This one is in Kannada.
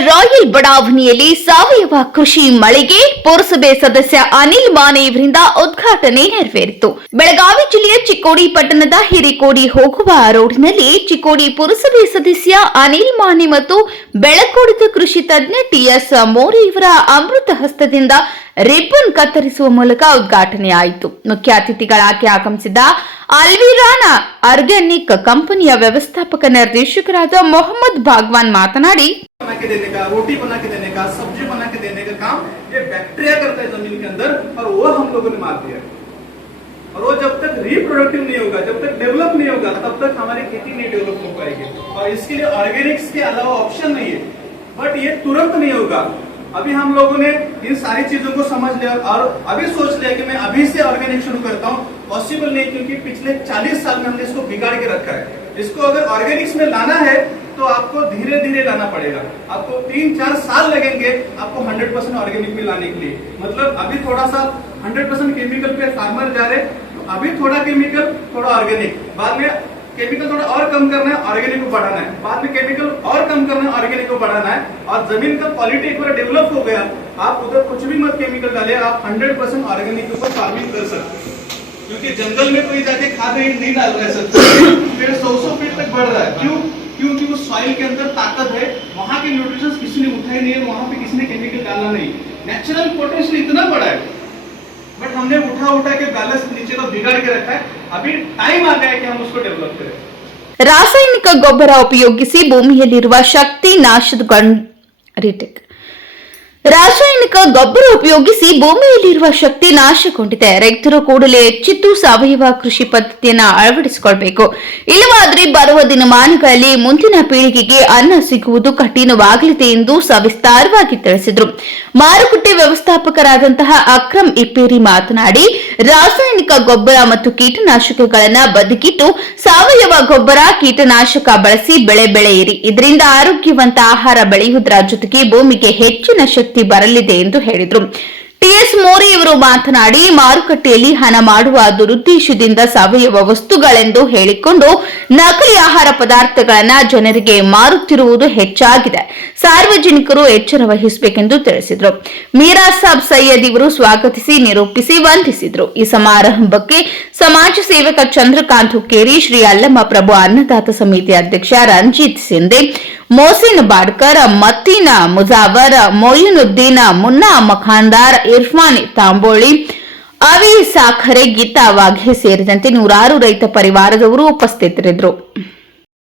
ರಾಯಲ್ ಬಡಾವಣೆಯಲ್ಲಿ ಸಾವಯವ ಕೃಷಿ ಮಳಿಗೆ ಪುರಸಭೆ ಸದಸ್ಯ ಅನಿಲ್ ಮಾನೆ ಇವರಿಂದ ಉದ್ಘಾಟನೆ ನೆರವೇರಿತು. ಬೆಳಗಾವಿ ಜಿಲ್ಲೆಯ ಚಿಕ್ಕೋಡಿ ಪಟ್ಟಣದ ಹಿರಿಕೋಡಿ ಹೋಗುವ ರೋಡ್ನಲ್ಲಿ ಚಿಕ್ಕೋಡಿ ಪುರಸಭೆ ಸದಸ್ಯ ಅನಿಲ್ ಮಾನೆ ಮತ್ತು ಬೆಳಕೋಡಿದ ಕೃಷಿ ತಜ್ಞ ಟಿಎಸ್ ಮೋರಿ ಇವರ ಅಮೃತ ಹಸ್ತದಿಂದ ರಿಬ್ಬನ್ ಕತ್ತರಿಸುವ ಮೂಲಕ ಉದ್ಘಾಟನೆಯಾಯಿತು ಮುಖ್ಯ ಅತಿಥಿಗಳಾಗಿ ಆಗಮಿಸಿದ ಅಲ್ವಿರಾನ ಆರ್ಗ್ಯಾನಿಕ್ ಕಂಪನಿಯ ವ್ಯವಸ್ಥಾಪಕ ನಿರ್ದೇಶಕರಾದ ಮೊಹಮ್ಮದ್ ಭಾಗ್ವಾನ್ ಮಾತನಾಡಿ बना के देने का, रोटी बना के देने का, सब्ज़ी बना के देने का काम ये बैक्टीरिया करता है ज़मीन के अंदर और वो हम लोगों ने मार दिया। और वो जब तक रिप्रोडक्टिव नहीं होगा, जब तक डेवलप नहीं होगा, तब तक हमारी खेती नहीं डेवलप हो पाएगी। और इसके लिए ऑर्गेनिक्स के अलावा ऑप्शन नहीं है। बट ये तुरंत नहीं होगा। अभी हम लोगों ने इन सारी चीज़ों को समझ लिया और अभी सोच लिया कि मैं अभी से ऑर्गेनिक शुरू करता हूँ। पॉसिबल नहीं, क्योंकि पिछले 40 साल में हमने इसको बिगाड़ के रखा है। इसको अगर ऑर्गेनिक्स में लाना है तो आपको धीरे धीरे लाना पड़ेगा। आपको तीन, चार साल लगेंगे आपको 100 परसेंट ऑर्गेनिक में लाने के लिए। मतलब अभी थोड़ा सा 100 परसेंट केमिकल पे फार्मर जा रहे तो अभी थोड़ा केमिकल थोड़ा ऑर्गेनिक बाद में केमिकल थोड़ा और कम करना है ऑर्गेनिक को बढ़ाना है। बाद में केमिकल और कम करना है ऑर्गेनिक को बढ़ाना है। और ज़मीन का क्वालिटी एक बार डेवलप हो गया, आप उधर कुछ भी मत केमिकल डालिए आप 100 परसेंट ऑर्गेनिक ऊपर फ़ार्मिंग कर सकते क्योंकि जंगल में कोई जाके खाद नहीं डाल रहा है सब। पेड़ सौ सौ फीट तक बढ़ रहा है। क्यों? क्योंकि उस सॉइल के अंदर ताकत है वहां के न्यूट्रिशन किसी ने उठाए नहीं है वहां पे किसी ने केमिकल डालना नहीं नेचुरल पोटेंशियल इतना बड़ा है बट हमने उठा उठा के बैलेंस नीचे का बिगाड़ के रखा है अभी टाइम आ गया है कि हम उसको डेवलप करें ರಾಸಾಯನಿಕ ಗೊಬ್ಬರ ಉಪಯೋಗಿಸಿ ಭೂಮಿಯಲ್ಲಿರುವ ಶಕ್ತಿ ನಾಶದ ರಿಟೇಕ್ ರಾಸಾಯನಿಕ ಗೊಬ್ಬರ ಉಪಯೋಗಿಸಿ ಭೂಮಿಯಲ್ಲಿರುವ ಶಕ್ತಿ ನಾಶಗೊಂಡಿದೆ. ರೈತರು ಕೂಡಲೇ ಹೆಚ್ಚಿತ್ತು ಸಾವಯವ ಕೃಷಿ ಪದ್ಧತಿಯನ್ನ ಅಳವಡಿಸಿಕೊಳ್ಬೇಕು. ಇಲ್ಲವಾದರೆ ಬರುವ ದಿನಮಾನಗಳಲ್ಲಿ ಮುಂದಿನ ಪೀಳಿಗೆಗೆ ಅನ್ನ ಸಿಗುವುದು ಕಠಿಣವಾಗಲಿದೆ ಎಂದು ಸವಿಸ್ತಾರವಾಗಿ ತಿಳಿಸಿದರು. ಮಾರುಕಟ್ಟೆ ವ್ಯವಸ್ಥಾಪಕರಾದಂತಹ ಅಕ್ರಮ್ ಇಪ್ಪೇರಿ ಮಾತನಾಡಿ ರಾಸಾಯನಿಕ ಗೊಬ್ಬರ ಮತ್ತು ಕೀಟನಾಶಕಗಳನ್ನ ಬದುಕಿಟ್ಟು ಸಾವಯವ ಗೊಬ್ಬರ, ಕೀಟನಾಶಕ ಬಳಸಿ ಬೆಳೆ ಬೆಳೆಯಿರಿ. ಇದರಿಂದ ಆರೋಗ್ಯವಂತ ಆಹಾರ ಬೆಳೆಯುವುದರ ಜೊತೆಗೆ ಭೂಮಿಗೆ ಹೆಚ್ಚಿನ ಶಕ್ತಿ ಬರಲಿದೆ ಎಂದು ಹೇಳಿದರು. ಟಿಎಸ್ ಮೋರಿ ಇವರು ಮಾತನಾಡಿ, ಮಾರುಕಟ್ಟೆಯಲ್ಲಿ ಹಣ ಮಾಡುವ ದುರುದ್ದೇಶದಿಂದ ಸಾವಯವ ವಸ್ತುಗಳೆಂದು ಹೇಳಿಕೊಂಡು, ನಕಲಿ ಆಹಾರ ಪದಾರ್ಥಗಳನ್ನ ಜನರಿಗೆ ಮಾರುತ್ತಿರುವುದು ಹೆಚ್ಚಾಗಿದೆ. ಸಾರ್ವಜನಿಕರು ಎಚ್ಚರ ವಹಿಸಬೇಕೆಂದು ತಿಳಿಸಿದರು. ಮೀರಾ ಸಾಬ್ ಸೈಯದ್ ಇವರು ಸ್ವಾಗತಿಸಿ, ನಿರೂಪಿಸಿ, ವಂದಿಸಿದರು. ಈ ಸಮಾರಂಭಕ್ಕೆ ಸಮಾಜ ಸೇವಕ ಚಂದ್ರಕಾಂತ್ ಹುಕ್ಕೇರಿ, ಶ್ರೀ ಅಲ್ಲಮ್ಮ ಪ್ರಭು ಅನ್ನದಾತ ಸಮಿತಿ ಅಧ್ಯಕ್ಷ ರಂಜಿತ್ ಸಿಂಧೆ ಮೋಸಿನ್ ಬಾಡ್ಕರ್ ಮತ್ತೀನ ಮುಜಾವರ್, ಮೊಯಿನುದ್ದೀನ್, ಮುನ್ನಾ ಮಖಾಂದಾರ್, ಇರ್ಫಾನ್ ತಾಂಬೋಳಿ ಅವಿ ಸಾಖರೆ ಗೀತಾ ವಾಘೆ ಸೇರಿದಂತೆ ನೂರಾರು ರೈತ ಪರಿವಾರದವರು ಉಪಸ್ಥಿತರಿದ್ದರು.